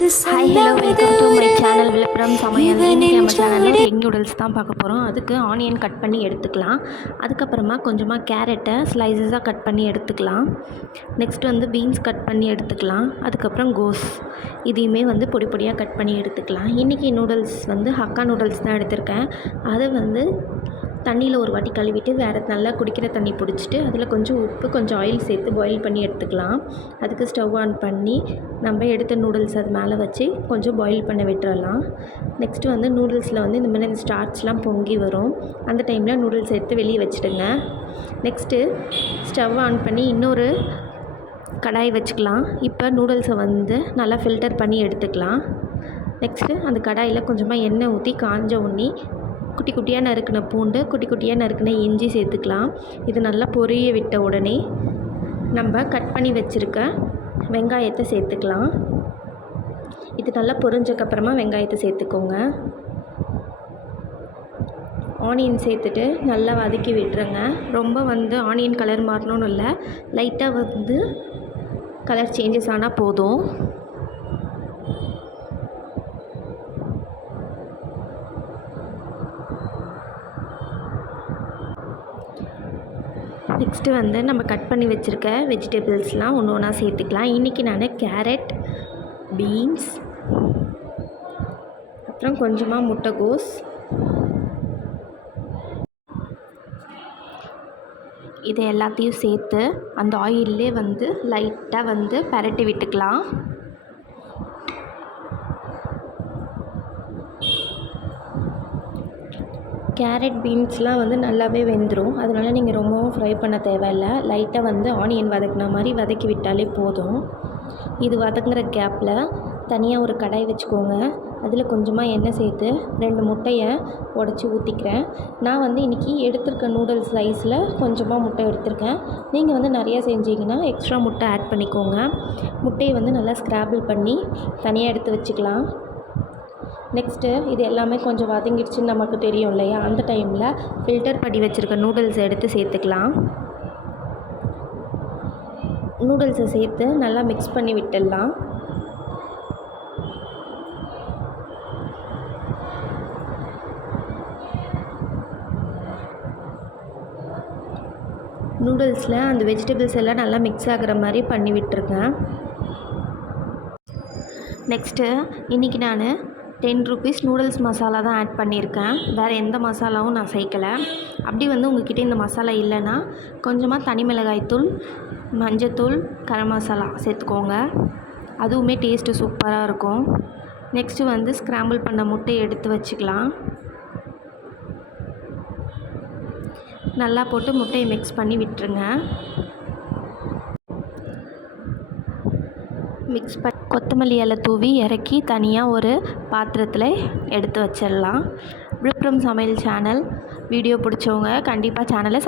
Hi hello welcome to my channel Villupuram சமையல். இன்றைக்கி நம்ம சேனலில் எக் நூடுல்ஸ் தான் பார்க்க போகிறோம். அதுக்கு ஆனியன் கட் பண்ணி எடுத்துக்கலாம். அதுக்கப்புறமா கொஞ்சமாக கேரட்டை ஸ்லைசஸாக கட் பண்ணி எடுத்துக்கலாம். நெக்ஸ்ட் வந்து பீன்ஸ் கட் பண்ணி எடுத்துக்கலாம். அதுக்கப்புறம் கோஸ் இதையுமே வந்து பொடி பொடியாக கட் பண்ணி எடுத்துக்கலாம். இன்றைக்கி நூடுல்ஸ் வந்து ஹக்கா நூடுல்ஸ் தான் எடுத்திருக்கேன். அதை வந்து தண்ணியில் ஒரு வாட்டி கழுவிட்டு வேறு நல்லா குடிக்கிற தண்ணி பிடிச்சிட்டு அதில் கொஞ்சம் உப்பு கொஞ்சம் ஆயில் சேர்த்து பாயில் பண்ணி எடுத்துக்கலாம். அதுக்கு ஸ்டவ் ஆன் பண்ணி நம்ம எடுத்த நூடுல்ஸ் அது மேலே வச்சு கொஞ்சம் பாயில் பண்ண விட்டுறலாம். நெக்ஸ்ட்டு வந்து நூடுல்ஸில் வந்து இந்த மாதிரி ஸ்டார்ச்லாம் பொங்கி வரும். அந்த டைமில் நூடுல்ஸ் எடுத்து வெளியே வச்சுடுங்க. நெக்ஸ்ட்டு ஸ்டவ் ஆன் பண்ணி இன்னொரு கடாய் வச்சுக்கலாம். இப்போ நூடுல்ஸை வந்து நல்லா ஃபில்டர் பண்ணி எடுத்துக்கலாம். நெக்ஸ்ட்டு அந்த கடாயில் கொஞ்சமாக எண்ணெய் ஊற்றி காஞ்ச உடனே குட்டி குட்டியாக நறுக்கின பூண்டு குட்டி குட்டியாக நறுக்கின இஞ்சி சேர்த்துக்கலாம். இது நல்லா பொரிய விட்ட உடனே நம்ம கட் பண்ணி வச்சுருக்க வெங்காயத்தை சேர்த்துக்கலாம். இது நல்லா பொரிஞ்சக்கப்புறமா வெங்காயத்தை சேர்த்துக்கோங்க. ஆனியன் சேர்த்துட்டு நல்லா வதக்கி விட்டுருங்க. ரொம்ப வந்து ஆனியன் கலர் மாறணும்னு இல்லை, லைட்டாக வந்து கலர் சேஞ்சஸ் ஆனால் போதும். நெக்ஸ்ட்டு வந்து நம்ம கட் பண்ணி வச்சுருக்க வெஜிடபிள்ஸ்லாம் ஒன்று ஒன்றா சேர்த்துக்கலாம். இன்றைக்கி நான் கேரட், பீன்ஸ், அப்புறம் கொஞ்சமாக முட்டைகோஸ், இதை எல்லாத்தையும் சேர்த்து அந்த ஆயிலே வந்து லைட்டாக வந்து பரட்டி விட்டுக்கலாம். கேரட் பீன்ஸ்லாம் வந்து நல்லாவே வெந்துடும். அதனால் நீங்கள் ரொம்பவும் ஃப்ரை பண்ண தேவையில்லை. லைட்டாக வந்து ஆனியன் வதக்கின மாதிரி வதக்கி விட்டாலே போதும். இது வதங்குற கேப்பில் தனியாக ஒரு கடாய் வச்சுக்கோங்க. அதில் கொஞ்சமாக எண்ணெய் சேர்த்து 2 முட்டையை உடச்சி ஊற்றிக்கிறேன். நான் வந்து இன்றைக்கி எடுத்திருக்க நூடுல்ஸ் சைஸில் கொஞ்சமாக முட்டை எடுத்திருக்கேன். நீங்கள் வந்து நிறையா செஞ்சீங்கன்னா எக்ஸ்ட்ரா முட்டை ஆட் பண்ணிக்கோங்க. முட்டையை வந்து நல்லா ஸ்க்ராபிள் பண்ணி தனியாக எடுத்து வச்சுக்கலாம். நெக்ஸ்ட்டு இது எல்லாமே கொஞ்சம் வதங்கிடுச்சுன்னு நமக்கு தெரியும் இல்லையா, அந்த டைமில் ஃபில்டர் பண்ணி வச்சுருக்க நூடுல்ஸை எடுத்து சேர்த்துக்கலாம். நூடுல்ஸை சேர்த்து நல்லா மிக்ஸ் பண்ணி விட்டுடலாம். நூடுல்ஸில் அந்த வெஜிடபிள்ஸ் எல்லாம் நல்லா மிக்ஸ் ஆகிற மாதிரி பண்ணி விட்டுருங்க. நெக்ஸ்ட்டு இன்றைக்கி நான் 10 rupees நூடுல்ஸ் மசாலா தான் ஆட் பண்ணியிருக்கேன். வேறு எந்த மசாலாவும் நான் சேர்க்கலை. அப்படி வந்து உங்கள்கிட்ட இந்த மசாலா இல்லைன்னா கொஞ்சமாக தனி மிளகாய்த்தூள், மஞ்சத்தூள், கரம் மசாலா சேர்த்துக்கோங்க. அதுவுமே டேஸ்ட்டு சூப்பராக இருக்கும். நெக்ஸ்ட்டு வந்து ஸ்க்ராம்பிள் பண்ண முட்டையை எடுத்து வச்சுக்கலாம். நல்லா போட்டு முட்டையை மிக்ஸ் பண்ணி விட்டுருங்க. மிக்ஸ் பண்ணி கொத்தமல்லி இலை தூவி இறக்கி தனியாக ஒரு பாத்திரத்தில் எடுத்து வச்சிடலாம். விழுப்புரம் சமையல் சேனல் வீடியோ பிடிச்சவங்க கண்டிப்பாக சேனலை